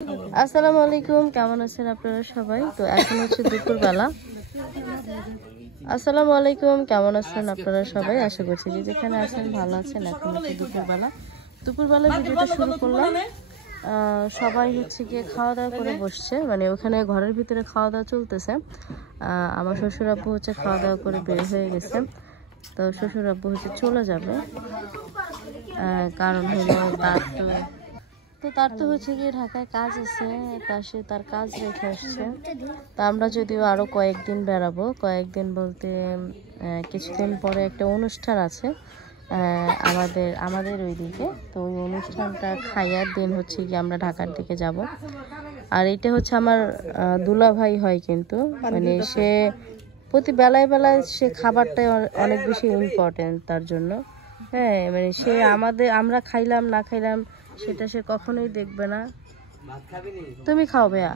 আসসালামু আলাইকুম, কেমন আছেন আপনারা সবাই? তো এখন হচ্ছে দুপুরবেলা। আসসালামু আলাইকুম, কেমন আছেন আপনারা সবাই? আশা করছি যে যেখানে আছেন ভালো আছেন। এখন হচ্ছে দুপুরবেলা ভিডিওটা শুরু করলাম। সবাই হচ্ছে গিয়ে খাওয়া দাওয়া করে বসছে, মানে ওখানে ঘরের ভিতরে খাওয়া দাওয়া চলতেছে। আমার শ্বশুর আব্বু হচ্ছে খাওয়া দাওয়া করে বের হয়ে গেছে। তো শ্বশুর আব্বু হচ্ছে চলে যাবে, কারণ হলো তার তো হচ্ছে গিয়ে ঢাকায় কাজ আছে, সে তার কাজ রেখে আসছে। তা আমরা যদিও আরো কয়েকদিন বেড়াবো, কয়েকদিন বলতে কিছুদিন পরে একটা অনুষ্ঠান আছে আমাদের ওইদিকে। তো ওই অনুষ্ঠানটা খাইয়ার দিন হচ্ছে গিয়ে আমরা ঢাকার দিকে যাব। আর এটা হচ্ছে আমার দুলা ভাই হয়, কিন্তু মানে সে প্রতি বেলায় সে খাবারটাই অনেক বেশি ইম্পর্টেন্ট তার জন্য। হ্যাঁ, মানে সে আমরা খাইলাম না খাইলাম সেটা সে কখনোই দেখবে না। তুমি খাও ভাইয়া।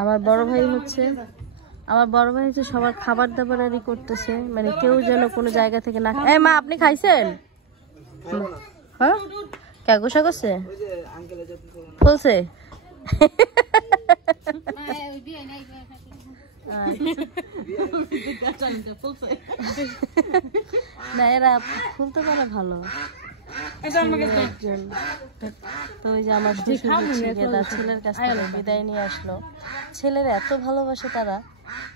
আমার বড় ভাই হচ্ছে সবার খাবার দাবারই করতেছে, মানে কেউ যেন কোনো জায়গা থেকে না। মা, আপনি খাইছেন? হ্যাঁ, কে গোসা করছে বলছে? না, এরা খুলতে পারে ভালো। তো ওই যে আমার ছেলের কাছ থেকে বিদায় নিয়ে আসলো। ছেলের এত ভালোবাসে তারা,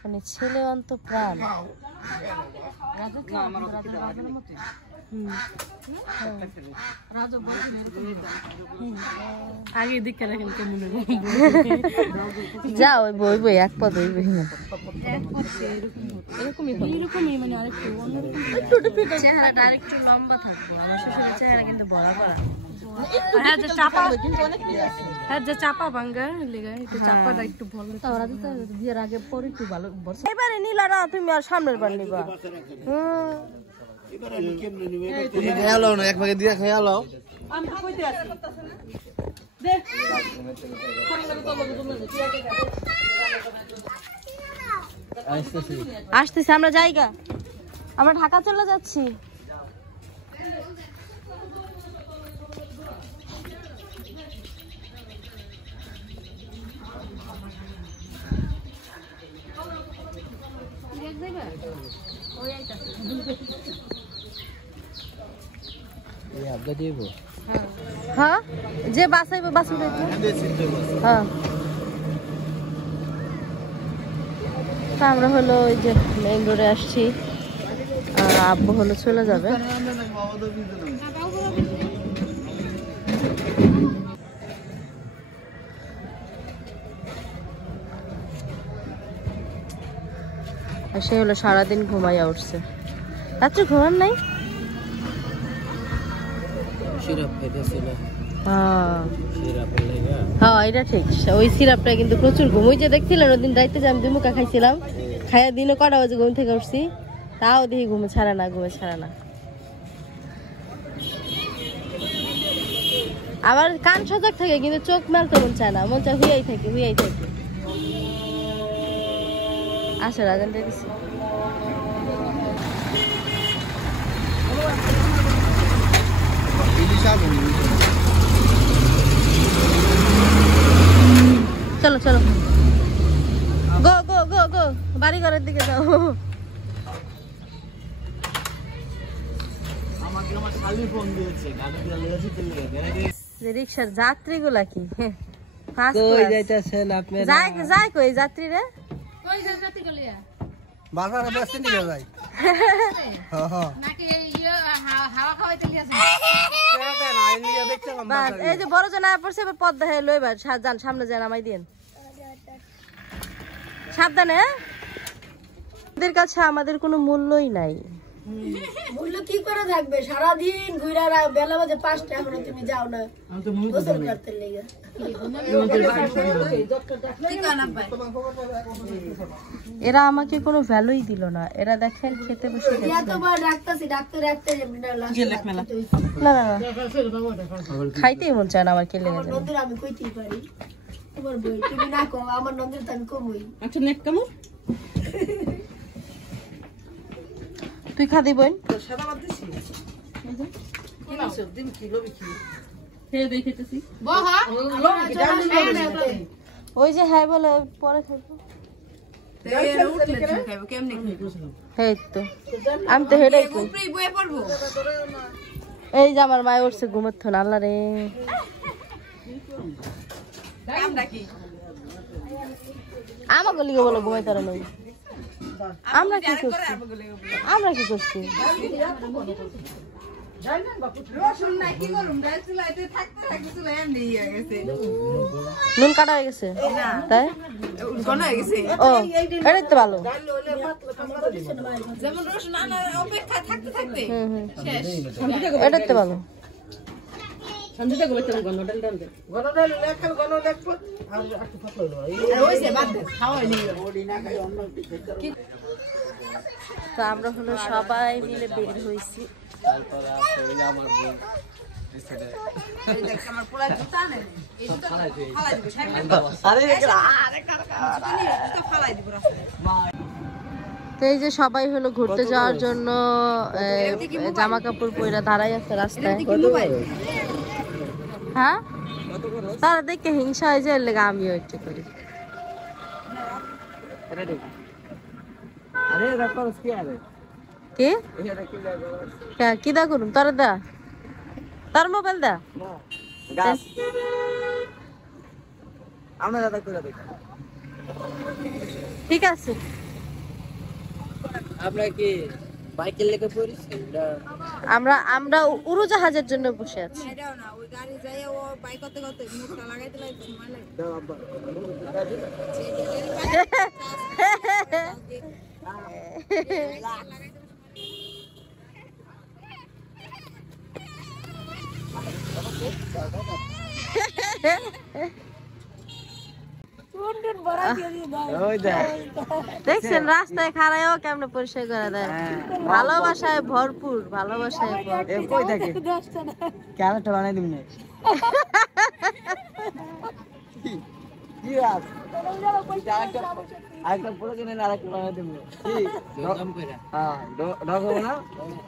মানে ছেলে অন্ত প্রাণ। আগে দিকে রাখেন কেমন যা ওই বই বই এক পদ ওই বই এরকমই মানে আরেকটু চেহারাটা আরেকটু লম্বা থাকবো। আমার শ্বশুরের চেহারা কিন্তু বড় বড়। চাপা ভাঙ্গা লেগে একটু চাপাটা একটু ভালো। ওরা দিতে বিয়ের আগে পরে একটু ভালো। এবারে নিলারা তুমি আর সামনের বার নিবা। এক ভাগে দিয়ে খেয়ালো। আসতেছি, আমরা জায়গা, আমরা ঢাকা চলে যাচ্ছি। হ্যাঁ, যে বাসাইবো বাসাইবো। হ্যাঁ, আমরা হলো ওই যে মেইন রোডে আসছি, আর আব্বু হলো চলে যাবে। আর সে হলো সারাদিন ঘুমাইয়া উঠছে, রাত্রে ঘুমান নাই। হ্যাঁ, এটা ঠিক। ওই সিরাপটা কিন্তু প্রচুর ঘুম। ওই যে দেখছিলেন ওই দিন রাইতে যে আমি দুমুকা খাইছিলাম, খাইয়া দিনে কটা বাজে ঘুম থেকে উঠছি, তাও দেখি ঘুমে ছাড়া না। আবার কান সজাগ থাকে কিন্তু চোখ মেলতে মন চায় না, মন চায় হুইয়াই থাকে। আচ্ছা, রাজান দিছি। চলো গো গো গো গো, বাড়ি ঘরের দিকে যাও। রিক্সার যাত্রীগুলা কি যায় কই যাত্রী রে? এই যে বড় জন পড়ছে, পথ দেখে লইবার যান, সামনে যান, আমায় দিন সাবধানে। ওদের কাছে আমাদের কোনো মূল্যই নাই। মূল্য কি করে থাকবে? সারাদিন ঘুরে বেলা বাজে 5টা, এখনো তুমি যাও না গোসল করতে লেগে। এরা আমাকে কোনো ভ্যালুই দিল না। এরা দেখেন খেতে বসে গেছে। না, খাইতেই মন চায় না আমার। কে লেগে যায়? আমি কইতেই পারি তোমার বই, তুমি না কও আমার নন্দের তান কমই। আচ্ছা, নেক কেমন তুই খা দিবই। ওই যে হ্যাঁ বলে পরে খাইবো এই তো আমি তো হেডাই এই যে আমার মায় উঠছে ঘুমাচ্ছ না আল্লাহ রে আমাকে লিগে বলো ঘুমাই তারা নেই আমরা কি করছি নুন কাটা হয়ে গেছে তাই ও এটাই তো ভালো এটাই তো ভালো তো আমরা হলো সবাই মিলে বের হয়েছি তো এই যে সবাই হলো ঘুরতে যাওয়ার জন্য জামা কাপড় পরে দাঁড়াই আছে রাস্তায় হ্যাঁ তারা দেখে হিংসা হয়ে যায় লেগে আমিও একটু করি কি দা করুন তোর দা তার মোবাইল দা ঠিক আছে আমরা উড়োজাহাজের জন্য বসে আছি দেখছেন রাস্তায় খাড়াইও কেমনে পরিষ্কার করে দেয় ভালোবাসায় ভরপুর ভালোবাসায় ক্যামেরাটা বানাই দিন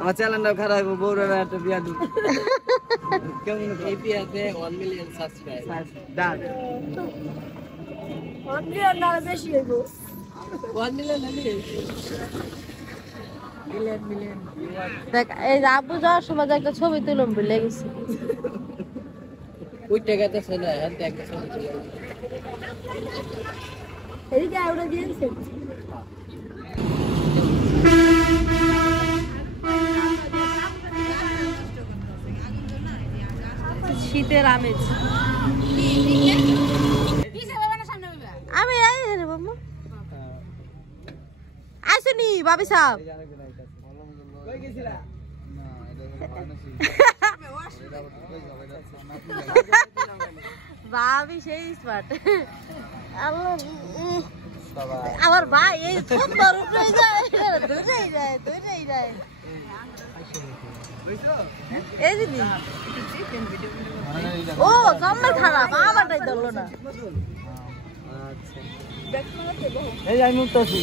আমার চ্যানেলটা খারাপ বউরা একটা বিয়া দিব কেমন 1 মিলিয়ন সাবস্ক্রাইবার দেখ এই আব্বু যাওয়ার সময় একটা ছবি তুলুম ভুলে গেছি ওই টাকাতে ছেলে হাতে একটা ছবি তুলে এদিকে আউড়া দিয়েছে শীতের আমেজ আমি এই রে বাবু আসুনি বাবি সাহেব ভাবি সেই স্মার্ট আমার ভাই এই সুন্দর উঠে যায় দূরেই যায় এই দিদি ও জম্মের খারাপ আমারটাই ধরলো না এই আমি উঠতেছি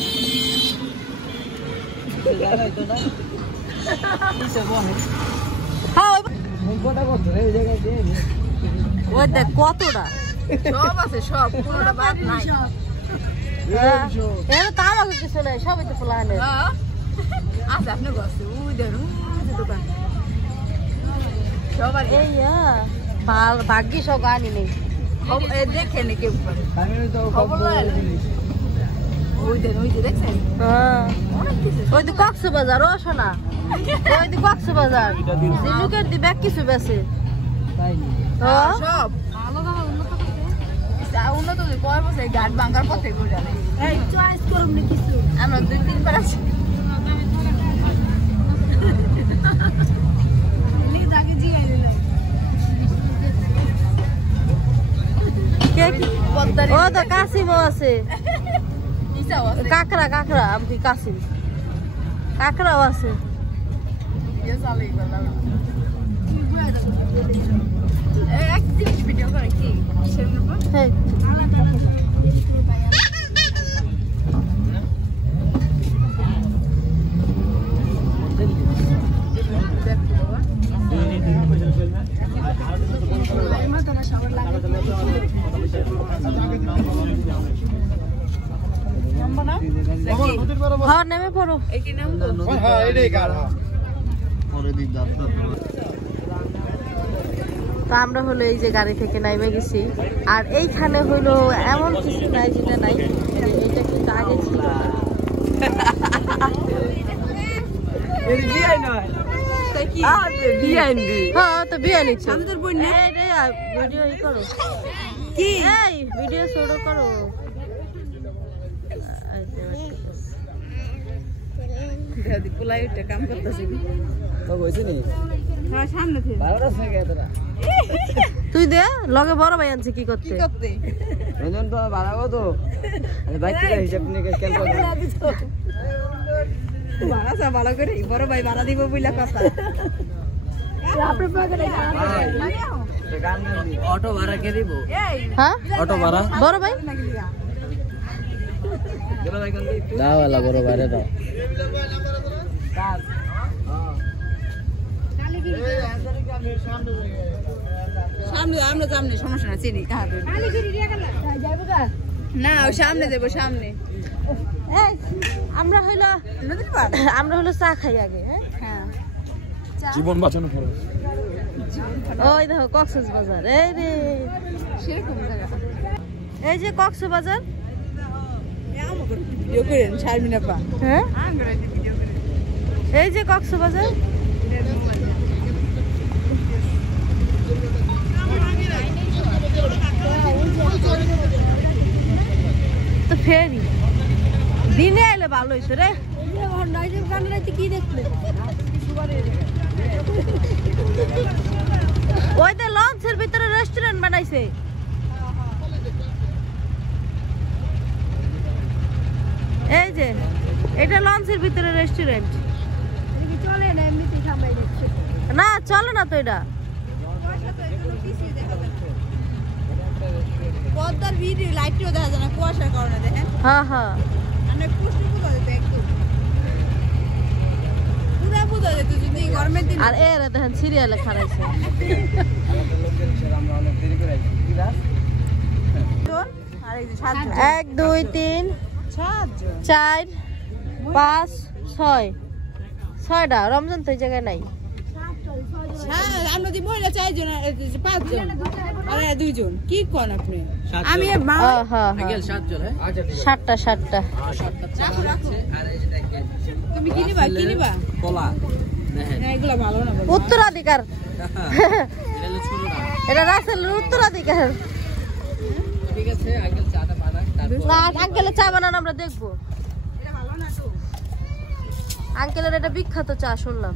ওই দেখ কতটা সব আছে সব কোনোটা বাদ নাই এর তো আমাকে কিছু নাই সবই তো ফুলানে আচ্ছা আপনি বসে ওই ধরুন দোকান সবার এই ভাগ্যি সব আনি নেই দেখে নে কেউ আমি তো ওই যে দেখছেন ওই তো কক্সবাজার ও শোনা ওই তো কক্সবাজার জিলুকের দি ব্যাগ কিছু বেছে সব উন্নত কয় বছর গাছ ভাঙার পথে ঘুরে এই চয়েস করুম না কিছু আমরা 2-3 বার আছি ও তো কাসিমও আছে কাকড়া আমি কাসিম কাকড়াও আছে ভিডিও করে কি হ্যাঁ নেমে পড়ো। তো আমরা হলো এই যে গাড়ি থেকে নামে গেছি, আর এইখানে হইলো এমন কিছু নাই যেটা নাই, এটা কিন্তু আগে ছিল না। হ্যাঁ তো বিয়ে নিচ্ছে ভিডিও ই করো, কি ভিডিও শুরু করো। কাম করতেছি তুই দে লগে বড় ভাই আনছে কি করতে ভালো করে বড় ভাই ভাড়া দিব বইলা কথা। অটো ভাড়া কে দিব? হ্যাঁ অটো ভাড়া বড় ভাই দাও वाला বড় ভাড়া দাও। সামনে আমরা সামনে সমস্যা না চিনি না সামনে দেবো সামনে। আমরা হইলো চা খাই আগে। হ্যাঁ জীবন বাঁচানো খরচ। ওই দেখো কক্সবাজার, এই রে সেরকম জায়গা এই যে কক্সবাজার। ভিডিও করেন শারমিনা পা। হ্যাঁ এই যে কক্সবাজার। তো ফেরি দিনে আইলে ভালো হইতো রে। কি দেখলে ওই যে লঞ্চের ভিতরে রেস্টুরেন্ট বানাইছে। এই যে এটা লঞ্চের ভিতরে রেস্টুরেন্ট। চলে না এমনিতেই থামাই দেখছে না চলে না তো এটা। পদ্মার ভিডিও লাইটও দেখা যায় না কুয়াশার কারণে দেখেন। হ্যাঁ হ্যাঁ অনেক পুষ্টি বুঝা যেত একদম পুরা বুঝা যেত যদি গরমের দিন। আর এর দেখেন সিরিয়ালে খারাইছে। আর এই যে 7 জন 1 2 3 7 জন 4 5 6 6টা রমজান তো এই জায়গায় নাই। হ্যাঁ আমরা দি মহিলা 4 জন 5 জন আর 2 জন কি কোন আপনি? আমি মা হ্যাঁ হ্যাঁ আগে 7 জন হ্যাঁ 7টা রাখো রাখো। তুমি কি নিবা কলা দেখেন না এগুলা ভালো না বাবা। উত্তরাধিকার। এটা হলো ছোট না। এটা রাসেলের উত্তরাধিকার। ঠিক আছে আগে চাটা বানাই তারপর না আঙ্কেলের চা বানানো আমরা দেখবো। এটা ভালো না তো আঙ্কেলের এটা বিখ্যাত চা শুনলাম।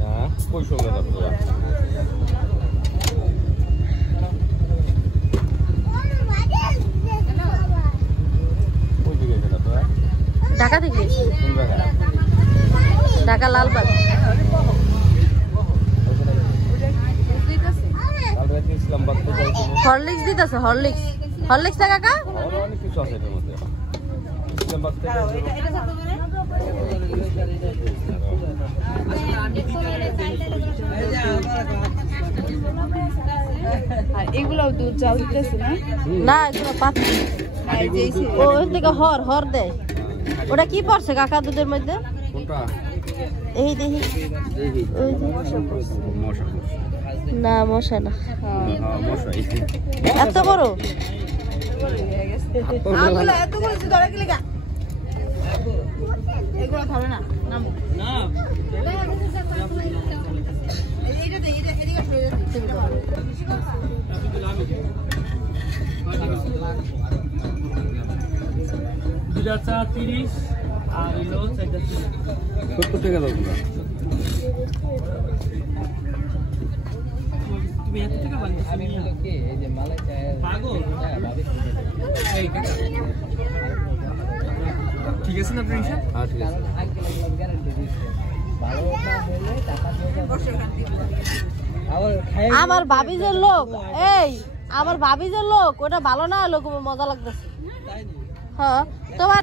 হ্যাঁ কই সঙ্গে যাবো কোন দিকে গেল তো? ঢাকা থেকে? কোন জায়গা? ঢাকা লালবাগ। কাল রাতে ইসলামাবাদ তো যাইছিল। হরলিক্স দিতেছে হরলিক্স না কাকা? আরো অনেক কিছু আছে এর মধ্যে। ইসলামাবাদ থেকে আর এগুলাও দুধ চাল দিতেছে না না এগুলো পাতি। আর এই যে ও ওর থেকে হর দেয়। ওটা কি পড়ছে কাকা দুধের মধ্যে? কোনটা? এই দেখি ওই যে। মশা না মশা না, হ্যাঁ মশা এত বড়। আমগুলা এত করে যে ধরে গেলে গা এগুলো ধরে না নাম না এইটা দে এইটা এদিকে আসলে এটা ভালো দুটা চা 30 আর হলো 40 কত টাকা দাও তোমরা? তুমি এত টাকা বানিয়েছো কি এই যে মালাই চায়ের পাগল এই কাকা ঠিক আছে না প্রিন্সা? হ্যাঁ ঠিক আছে। আঙ্কেল গ্যারান্টি দিচ্ছে ভালো না হলে টাকা দিয়ে আবার খাই আমার ভাবি যে লোক, আমার ভাবি যে লোক ওটা ভালো না হলো খুব মজা লাগতেছে। হ্যাঁ তোমার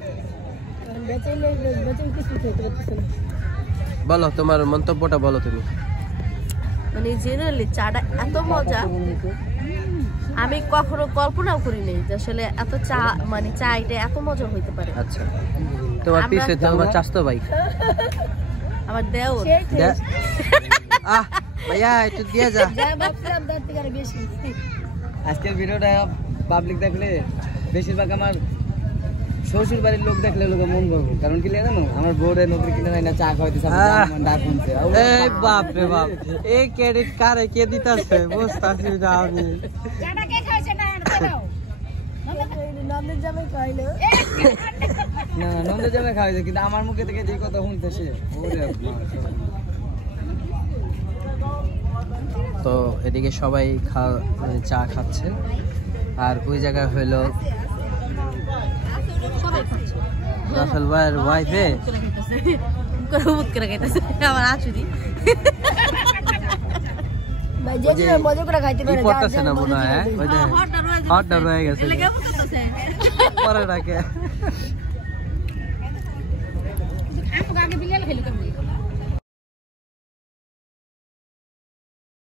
বলো তোমার মন্তব্যটা বলো তুমি। মানে জেনারেলি চাটা এত মজা, আমি কখনো কল্পনাও করিনি যে আসলে এত চা মানে চা এটা এত মজা হইতে পারে। আচ্ছা তোমার পিছে তোমার চাস্তো ভাই আমার দেওর আহ ভাইয়া একটু দিয়ে যা। ভাবছিলাম তার থেকে আরো বেশি। আজকের ভিডিওটা পাবলিক দেখলে বেশিরভাগ আমার শ্বশুর বাড়ির লোক দেখলে লোক মন করবো, কারণ কি জানো আমার বউরে নদীর কিনারে না চা খাওয়াইতেছে ডাক শুনছে। এই বাপ রে বাপ, এই ক্রেডিট কারে কে দিতেছে বুঝতাছি না আমি। নন্দের জামাই খাইলো। না নন্দের জামাই খাওয়াইছে, কিন্তু আমার মুখে থেকে যে কথা শুনতেছে ওরে মা। তো এদিকে সবাই চা খাচ্ছে, আর ওই জায়গায় হইলো রাসেল ভাইয়ের ওয়াইফে আমার আচুরি ভাই যে যে মজা করে খাইতে পারে পড়তেছে না মনে হয়, ওই যে হটটা রয়ে গেছে পরে রাখে।